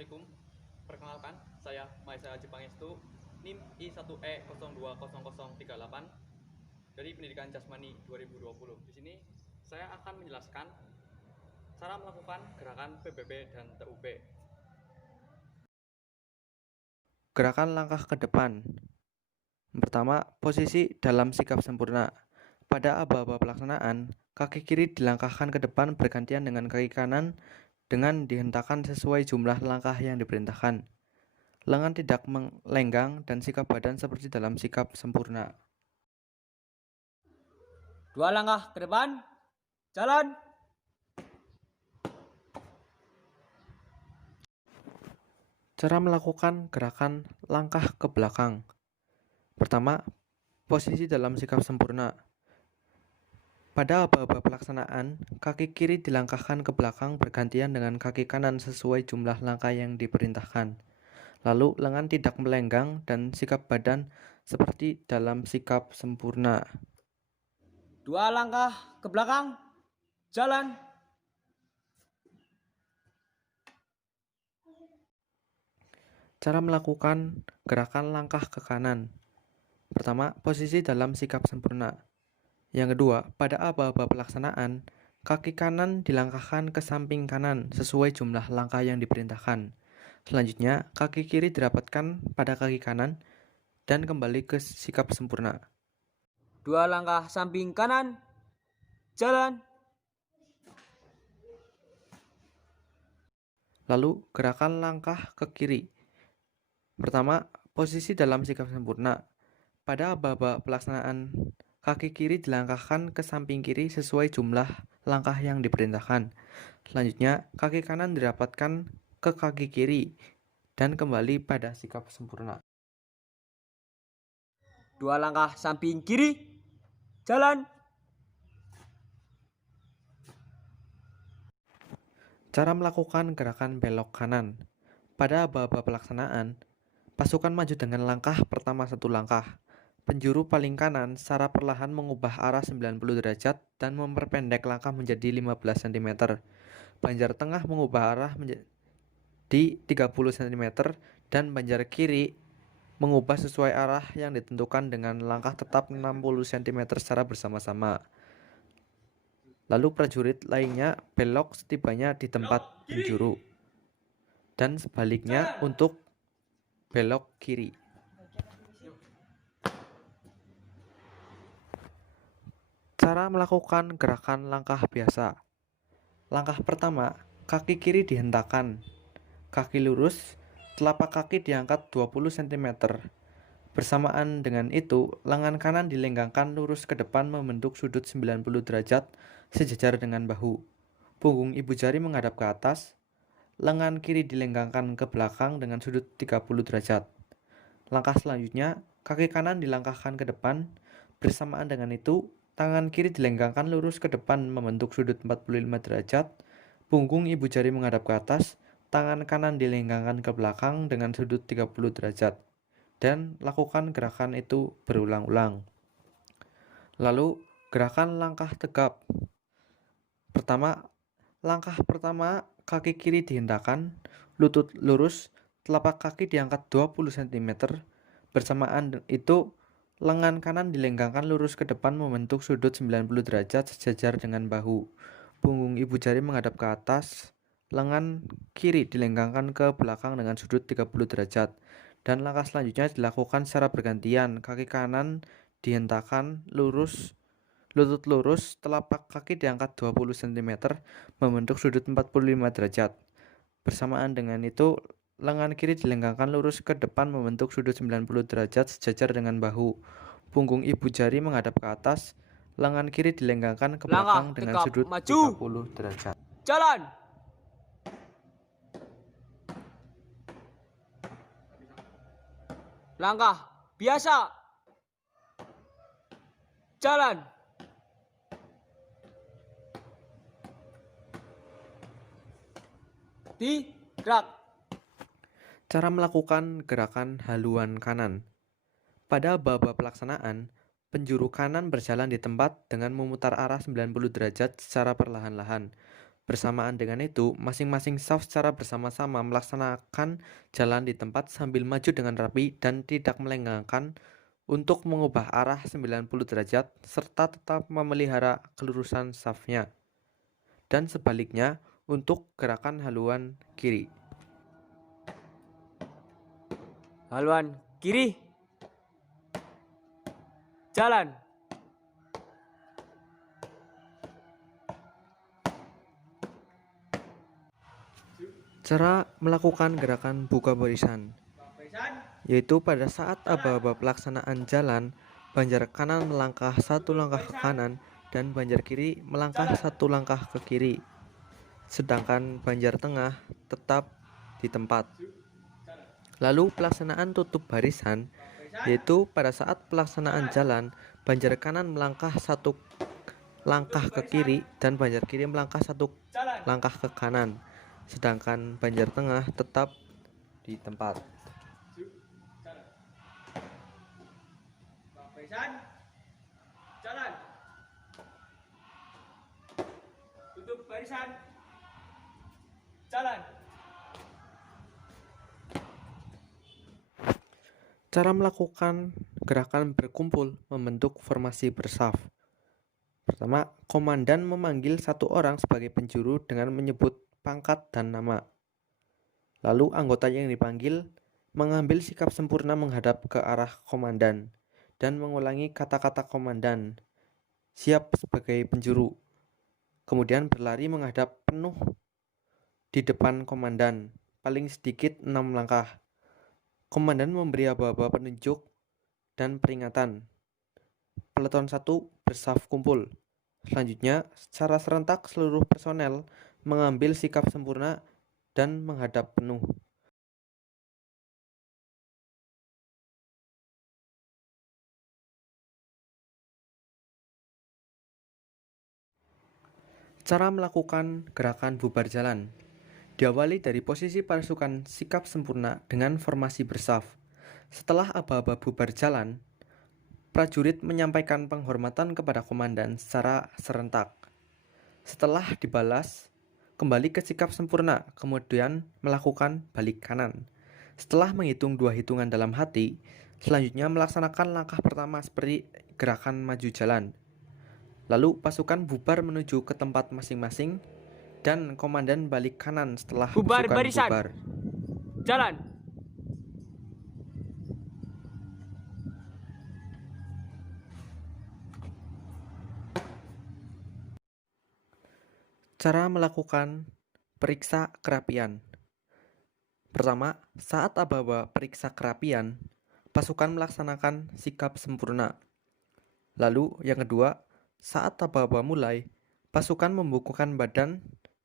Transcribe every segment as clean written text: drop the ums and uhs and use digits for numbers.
Assalamualaikum. Perkenalkan, saya Maesa Haji Pangestu, NIM I1E020038 dari Pendidikan Jasmani 2020. Di sini saya akan menjelaskan cara melakukan gerakan PBB dan TUP. Gerakan langkah ke depan. Pertama, posisi dalam sikap sempurna. Pada aba-aba pelaksanaan, kaki kiri dilangkahkan ke depan bergantian dengan kaki kanan dengan dihentakkan sesuai jumlah langkah yang diperintahkan. Lengan tidak melenggang dan sikap badan seperti dalam sikap sempurna. 2 langkah ke depan, jalan. Cara melakukan gerakan langkah ke belakang. Pertama, posisi dalam sikap sempurna. Pada aba-aba pelaksanaan, kaki kiri dilangkahkan ke belakang bergantian dengan kaki kanan sesuai jumlah langkah yang diperintahkan. Lalu lengan tidak melenggang dan sikap badan seperti dalam sikap sempurna. 2 langkah ke belakang, jalan. Cara melakukan gerakan langkah ke kanan. Pertama, posisi dalam sikap sempurna. Yang kedua, pada aba-aba pelaksanaan, kaki kanan dilangkahkan ke samping kanan sesuai jumlah langkah yang diperintahkan. Selanjutnya, kaki kiri dirapatkan pada kaki kanan dan kembali ke sikap sempurna. 2 langkah samping kanan, jalan. Lalu, gerakan langkah ke kiri. Pertama, posisi dalam sikap sempurna. Pada aba-aba pelaksanaan, kaki kiri dilangkahkan ke samping kiri sesuai jumlah langkah yang diperintahkan. Selanjutnya, kaki kanan dirapatkan ke kaki kiri dan kembali pada sikap sempurna. 2 langkah samping kiri, jalan. Cara melakukan gerakan belok kanan. Pada aba-aba pelaksanaan, pasukan maju dengan langkah pertama 1 langkah. Penjuru paling kanan secara perlahan mengubah arah 90 derajat dan memperpendek langkah menjadi 15 cm. Banjar tengah mengubah arah menjadi 30 cm dan banjar kiri mengubah sesuai arah yang ditentukan dengan langkah tetap 60 cm secara bersama-sama. Lalu prajurit lainnya belok setibanya di tempat penjuru dan sebaliknya untuk belok kiri. Cara melakukan gerakan langkah biasa. Langkah pertama, kaki kiri dihentakkan. Kaki lurus, telapak kaki diangkat 20 cm. Bersamaan dengan itu, lengan kanan dilenggangkan lurus ke depan membentuk sudut 90 derajat sejajar dengan bahu. Punggung ibu jari menghadap ke atas. Lengan kiri dilenggangkan ke belakang dengan sudut 30 derajat. Langkah selanjutnya, kaki kanan dilangkahkan ke depan. Bersamaan dengan itu, tangan kiri dilenggangkan lurus ke depan membentuk sudut 45 derajat. Punggung ibu jari menghadap ke atas. Tangan kanan dilenggangkan ke belakang dengan sudut 30 derajat. Dan lakukan gerakan itu berulang-ulang. Lalu, gerakan langkah tegap. Langkah pertama, kaki kiri dihendakkan, lutut lurus, telapak kaki diangkat 20 cm. Bersamaan itu, lengan kanan dilenggangkan lurus ke depan membentuk sudut 90 derajat sejajar dengan bahu. Punggung ibu jari menghadap ke atas, lengan kiri dilenggangkan ke belakang dengan sudut 30 derajat. Dan langkah selanjutnya dilakukan secara bergantian. Kaki kanan dihentakkan lurus, lutut lurus, telapak kaki diangkat 20 cm membentuk sudut 45 derajat. Bersamaan dengan itu, lengan kiri dilenggangkan lurus ke depan membentuk sudut 90 derajat sejajar dengan bahu. Punggung ibu jari menghadap ke atas, lengan kiri dilenggangkan ke belakang dengan sudut 30 derajat. Jalan. Langkah biasa, jalan. Gerak. Cara melakukan gerakan haluan kanan. Pada aba-aba pelaksanaan, penjuru kanan berjalan di tempat dengan memutar arah 90 derajat secara perlahan-lahan. Bersamaan dengan itu, masing-masing saf secara bersama-sama melaksanakan jalan di tempat sambil maju dengan rapi dan tidak melenggangkan untuk mengubah arah 90 derajat serta tetap memelihara kelurusan safnya. Dan sebaliknya untuk gerakan haluan kiri. Haluan kiri. Jalan. Cara melakukan gerakan buka barisan, yaitu pada saat aba-aba pelaksanaan jalan, banjar kanan melangkah satu langkah ke kanan dan banjar kiri melangkah satu langkah ke kiri. Sedangkan banjar tengah tetap di tempat. Lalu pelaksanaan tutup barisan, yaitu pada saat pelaksanaan jalan, banjar kanan melangkah satu langkah ke kiri dan banjar kiri melangkah satu langkah ke kanan. Sedangkan banjar tengah tetap di tempat. Jalan. Tutup barisan. Jalan. Cara melakukan gerakan berkumpul membentuk formasi bersaf. Pertama, komandan memanggil satu orang sebagai penjuru dengan menyebut pangkat dan nama. Lalu anggota yang dipanggil mengambil sikap sempurna menghadap ke arah komandan dan mengulangi kata-kata komandan, siap sebagai penjuru. Kemudian berlari menghadap penuh di depan komandan, paling sedikit 6 langkah. Komandan memberi aba-aba penunjuk dan peringatan. Peleton 1 bersaf kumpul. Selanjutnya, secara serentak seluruh personel mengambil sikap sempurna dan menghadap penuh. Cara melakukan gerakan bubar jalan diawali dari posisi pasukan sikap sempurna dengan formasi bersaf. Setelah aba-aba bubar jalan, prajurit menyampaikan penghormatan kepada komandan secara serentak. Setelah dibalas, kembali ke sikap sempurna, kemudian melakukan balik kanan. Setelah menghitung 2 hitungan dalam hati, selanjutnya melaksanakan langkah pertama seperti gerakan maju jalan. Lalu pasukan bubar menuju ke tempat masing-masing dan komandan balik kanan setelah Bubar pasukan barisan. bubar. Jalan. Cara melakukan periksa kerapian. Pertama, saat aba-aba periksa kerapian, pasukan melaksanakan sikap sempurna. Lalu yang kedua, saat aba-aba mulai, pasukan membukukan badan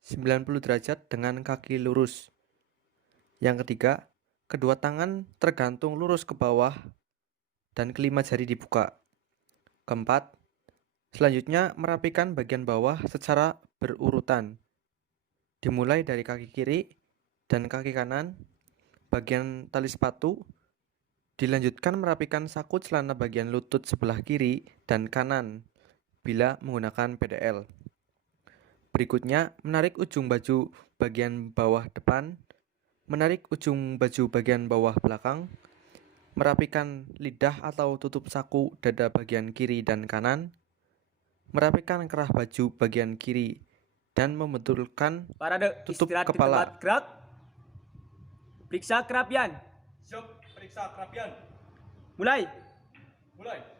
90 derajat dengan kaki lurus. Yang ketiga, kedua tangan tergantung lurus ke bawah dan kelima jari dibuka. Keempat, selanjutnya merapikan bagian bawah secara berurutan. Dimulai dari kaki kiri dan kaki kanan, bagian tali sepatu, dilanjutkan merapikan saku celana bagian lutut sebelah kiri dan kanan bila menggunakan PDL. Berikutnya, menarik ujung baju bagian bawah depan, menarik ujung baju bagian bawah belakang, merapikan lidah atau tutup saku dada bagian kiri dan kanan, merapikan kerah baju bagian kiri, dan membetulkan Parade tutup istirahat di kepala. tempat gerak. Periksa kerapian. Siap, periksa kerapian. Mulai. Mulai.